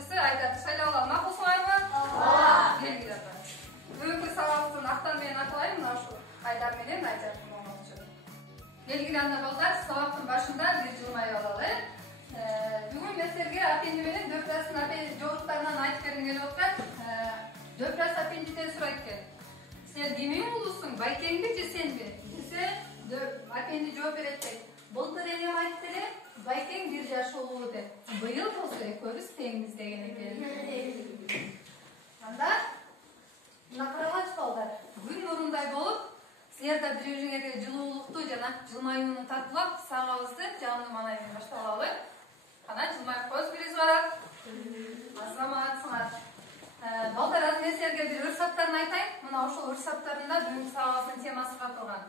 катнашчысы Айдарды шайлап алам. Макулсуңарбы? Ооба. Белгилүү ата. Бүгүнкү сабактын Актан менен аталайын, мына ушул Айдар менен Айжардын оңолчу. Белгилүү ана балдар, сабактын башында бир жылмайып алалы. Бүгүн мен силерге апенди менен дөпрастын жоруктарынан айтып бергим келип атат. Дөпрас апендиден сурайт экен. Сен кимдин уулусуң, Байкеңби же сенби? Десе, апенди жооп берет дейт. Былтыр энем айтты эле, Байкең 1 жаш улуу деп. Быйыл болсо экөөбүз теңбиз деген экен. Анда мына карагачы балдар, күн нурундай болуп, силер да бири-бириңерге жылуулукту жана жылмаюуну тартуулап, сагабызды жандуу маанаймен башталалы. Кана жылмайып коебуз бирибиз барак. Азаматсыңар. Балдар, азыр мен силерге бир ырсаттарын айтайын. Мына ошол ырсаттарында бүгүнкү сабагыбыздын темасы катылган.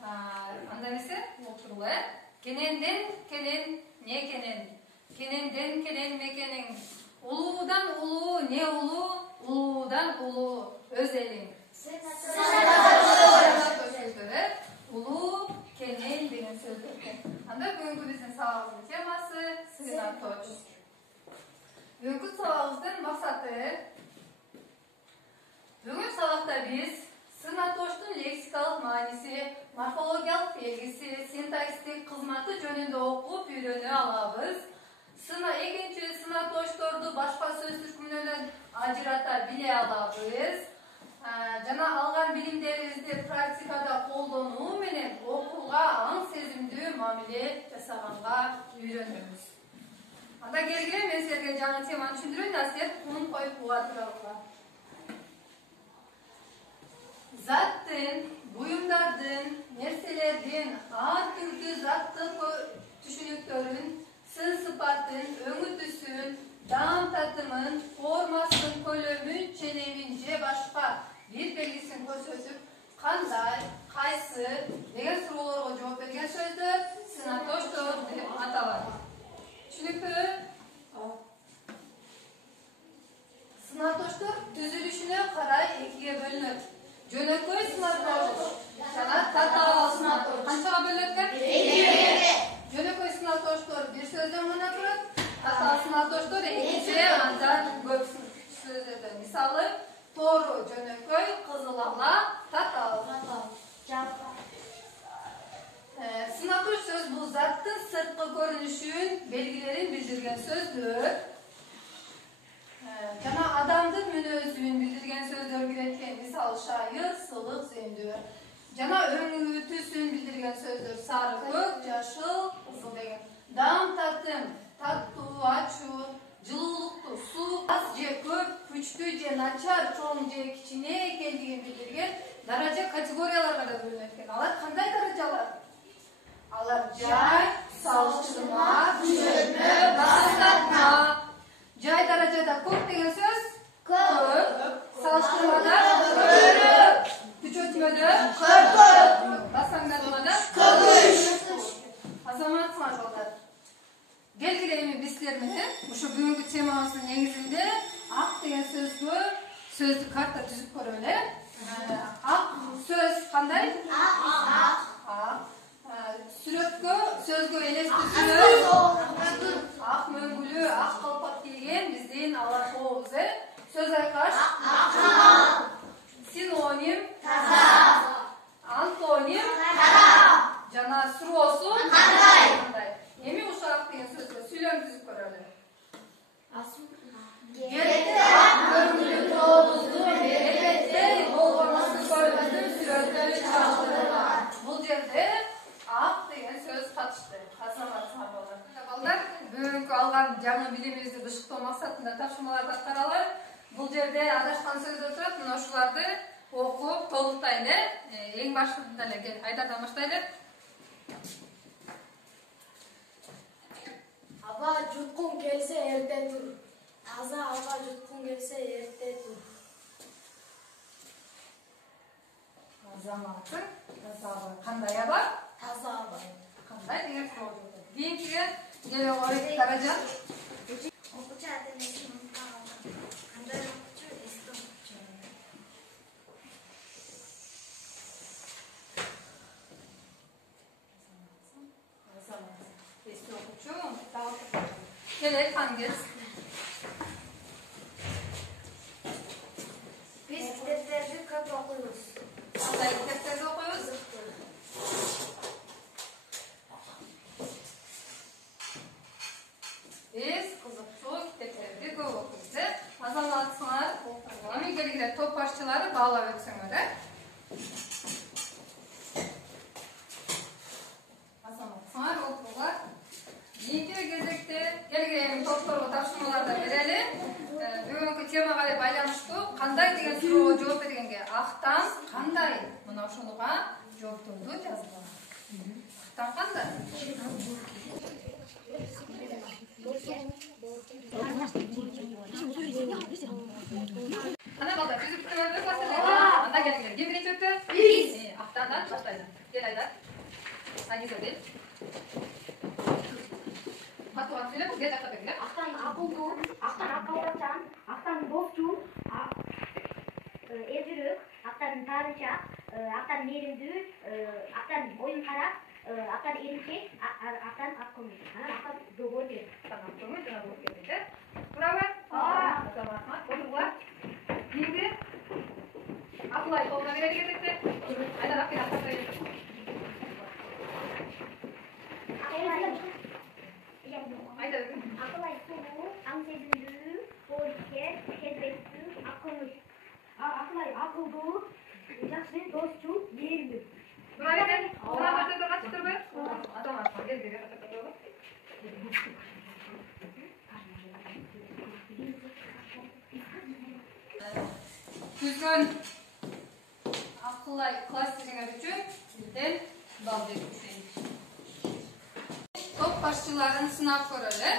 Анда эмесе, отурула, Кененден кенен не кенен, кененден кенен мекенең, улуудан улуу не улуу, улуудан улуу өз элиң. Улуу кенен деген сөздөр экен. Анда бүгүнкү биздин сабагыбыздын темасы сыйнаточ. Бүгүнкү сабагыбыздын максаты бүгүн сабакта биз сыйнаточтун лексикалык мааниси, морфологиялык белгиси, синтаксистик кызматы жөнүндө окуп үйрөнө алабыз. Экинчи сыйнаточторду башка сөз түркүмүнөн ажырата биле алабыз. Жана алган билимдерибизди практикада колдонуу менен окууга аң сезимдүү мамиле жасаганга үйрөнөбүз. Анда келгиле, мен силерге жаңы теманы түшүндүрөйүн, а силер унун коюп уга туралыгыла. Заттын, буюмдардын, нерселердин ар түрдүү заттык түшүнүктөрүн, сын сыпатын, өңү түсүн, даам татымын, формасын, көлөмүн, ченемин же башка бир белгисин көрсөтүп, кандай, кайсы деген суроолорго жооп берген сөздөр сыйнаточтор деп аталат. Түшүнүктүү? Сыйнаточтор түзүлүшүнө карай экиге бөлүнөт. Жөнөкөй сыйнаточ жана татаал сыйнаточ. Канчага бөлүнөт экен? Экиге. Жөнөкөй сыйнаточтор бир сөздөн гана турат, татаал сыйнаточтор экиге андан көп сөздөрдөн. Мисалы, тоору жөнөкөй, кызыл ала, татаал. Сыйнаточ сөз бул заттын сырткы көрүнүшүн, белгилерин билдирген сөздөр. Жана адамдын мүнөзүн билдирген сөздөр кирет экен. Мисалы, шайыр, сылык, зөндү. Жана өңү түсүн билдирген сөздөр сары, көк, жашыл, кызыл деген. Даам татым, таттуу, ачуу, жылуулукту, суу, аз же көп, күчтүү же начар, чоң же кичине экендигин билдирген даража категорияларга да бөлүнөт экен. Алар кандай даражалар? Алар жай, салыштырма, күчөтмө, басатма. Жай даражада көп деген сөз көп, салыштырмада көп, күчөтмөдө көп, басаңдатмада көп. Азаматсыңар балдар. Келгиле эми биз силер менен ушу бүгүнкү темабыздын негизинде ак деген сөзгө сөздүк карта түзүп көрөлү. Ак сөз кандай? Ак. Сүрөткө сөзгө элестетүү. Ак мөңгүлүү, ак калпак кийген биздин аларкообуз. Сөз айкаш. Синоним. Таза. Антоним. Кара. Жана суроосу. Кандай. Эми ушу ак деген сөзгө сүйлөм түзүп көрөлү. Кетте ак мөңгүлүү тообуздун бербетте болгонусун көргөндү сүрөткө чагылдырган. Бул жерде ак деген сөз катышты. Азаматсыңар балдар, бүгүнкү алган жаңы билимибизди бышыктоо максатында тапшырмаларды аткаралы. Бул жерде адашкан сөздөр турат, мына ушуларды окуп толуктайлы. Эң башында эле кел Айдардан баштайлы. Аба жуткун келсе эрте тур. Таза аба жуткун келсе эрте тур. Азаматсың, таза аба. Кандай аба? Таза аба. Кандай деген суроо жооп. Кийинкиге келе койгула Каражан. Окуучу ата-энесин унутпай калган. Кандай окуучу эсте окуучу. Эсте окуучу, унутпай калган. Келе, кан кел. bağlap ötsöңөр, Azamatsыңар, окууга. Кийинки кезекте келген топторго тапшырмаларды берели. Бүгүнкү темага байланыштуу кандай деген суроого жооп бергенге актан кандай? Мына ошонуга жоопторду жазгыла. Актан кандай? Ана балдар түзүктөрдү класстар. Анда келиңер. Ким биринчи өттү? Биз. Актандан баштайлы. Кел Айдар. Аниза бел. Хатуат сөйлеп, бер жакка бергиле. Актан акылдуу, актан акылдачан, актан достуу, эзирөөк, актан таарынчак, актан мээримдүү, актан оюнкарак, актан эринчек, актан аккөңүл. Анан актан добор кер. Актан аккөңүл жана болуп кетти. Туурабы? Рахмат. Отургула. Кийинки Акылай колуна берели кезекте. Айдар акыл актан Айдар. Акылай сулуу, аң сезимдүү, боорукер, келбеттүү, аккөңүл. Акылай акылдуу, жакшы, достчу, мээримдүү. Туурабы? Туурабы сөздөр качып турбу? Атамак. Келди, качып. Түзгөн Акылай класстергер үчүн бирден балл берип түшөйүн. Топ башчыларын сынап көрөлү.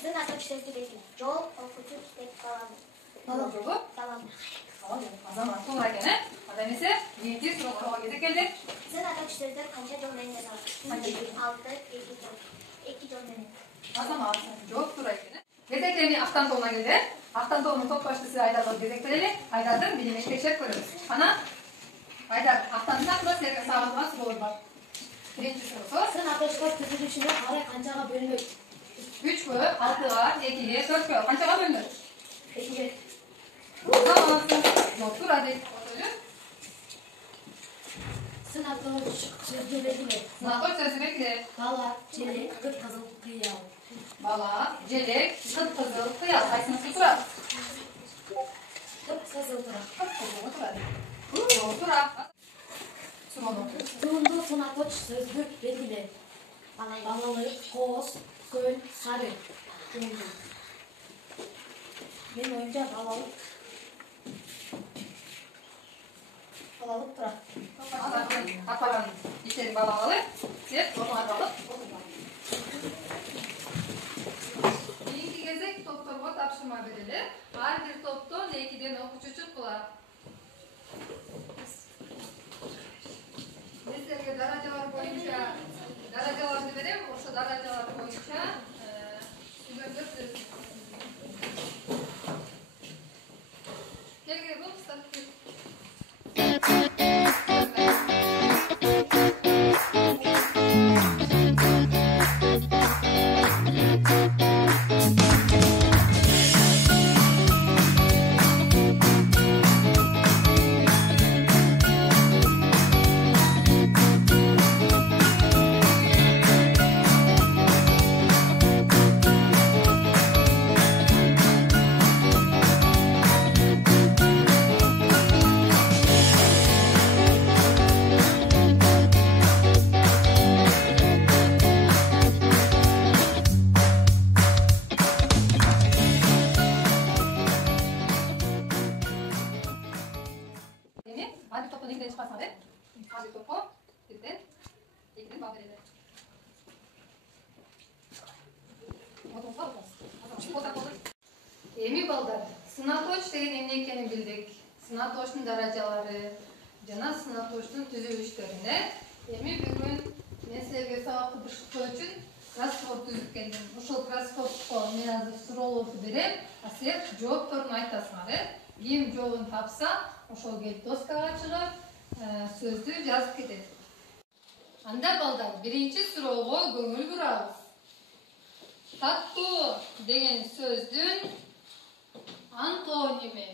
Сынак өчтөрдү берди. Жол окуучу деп калам. Жолу? Салам. Азамат туура экен, Ада эмесе, кийинки суроого кезек келди. Сынак өчтөрдү канча жол менен жасалат? 2 жол менен. Азамат жооп туура экен. Кезектени Актан тобуна келди. Актан тобунун топ башчысы Айдарга кезек берели. Айдардын билимин текшерип көрөбүз. Ана Айдар, Актандын жакында силерге сабаган суроолор бар. Биринчи суроосу. Сынак өчтөр түзүлүшүнө карай канчага бөлүнөт? 3кө, 6га, 2ге, 4кө канчага бөлүнөт? 2ге. Азамат жооп туура дейт. Сынак сөздү белгиле. Сынакта сөзү белгиле. Бала, желек, кып-кызыл, кыял. Бала, желек, кып-кызыл, кыял. Кайсынысы турат? Кып-кызыл турат. Кып-кызылы турат. Жооп туура. Суроону. Туунду сунакоч сөздү белгиле. Балалык, кооз, көл, сары. Туунду. Менин оюмча балалык турат. Апаран иштерин балагалы, сеп орнуна калып. Кийинки кезек топторго тапшырма берели. Ар бир топтон 2ден окуучу чыккыла. Мен силерге даражалар боюнча даражаларды берем. Ошо даражалар боюнча сүйлөмдөр түзөсүңөр. Келгиле бул старт. Adi topun 2'den çıkarsan de. Adi topu 1'den 2'den bal verelim. Эми балдар, сынаточ деген эмне экенин билдик. Сынаточтун даражалары жана сынаточтун түзүлүштөрүнө эми бүгүн мен силерге сабакты бышыктоо үчүн кроссворд түзүп келдим. Ошол кроссвордко мен азыр суроолорду берем, а силер жоопторун айтасыңар. Ким жообун тапса, ошол келип доскага чыгып, сөздү жазып кетет. Анда балдар, биринчи суроого көңүл бурабыз. Таттуу деген сөздүн антоними.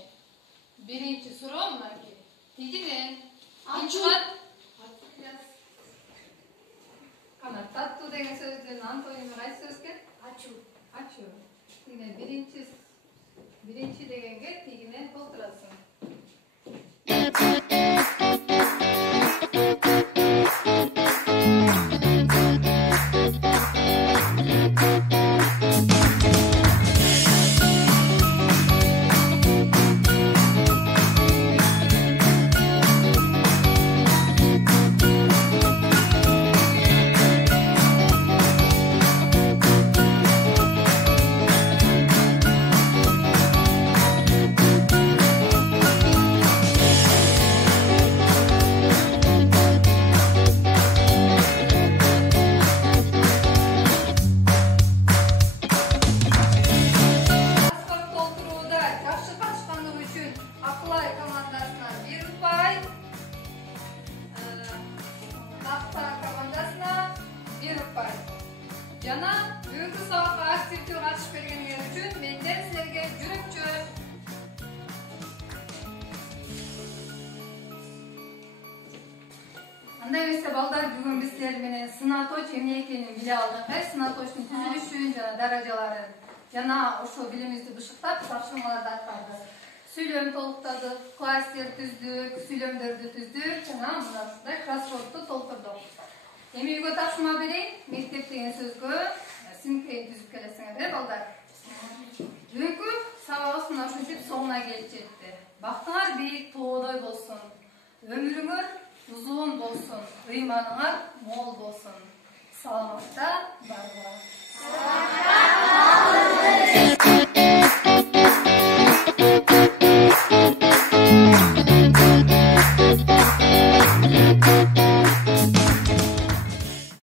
Биринчи суроо мынакей. Тигинен ачуат. Кана, таттуу деген сөздүн антоними кайсы сөз экен? Ачуу. Ачуу. Тигинен биринчи дегенге тигинен толтурасың. Сара командасына 1 ұпай. Жана бүгүнкү сабакка активдүү катышып бергениңер үчүн менден силерге жүрөкчү. Андай эмесе балдар, бүгүн биз силер менен сынаточ эмне экенин биле алдык. Сынаточтун түзүлүшүн жана даражаларын жана ошол билимибизди бышыктап тапшырмаларды аткардык. Сүйлөм толуктадык, кластер түздүк, сүйлөмдөрдү түздүк жана мына ушундай кроссвордду толтурдук. Эми үйгө тапшырма берейин. Мектеп деген сөзгө сиңкейин түзүп келесиңер, балдар. Бүгүнкү сабагыбыз мына ушинтип соңуна келип жетти. Бактыңар бийик тоодой болсун. Өмүрүңөр uzun bolsun, ıйманыңар мол болсун. Саламатта барыңар.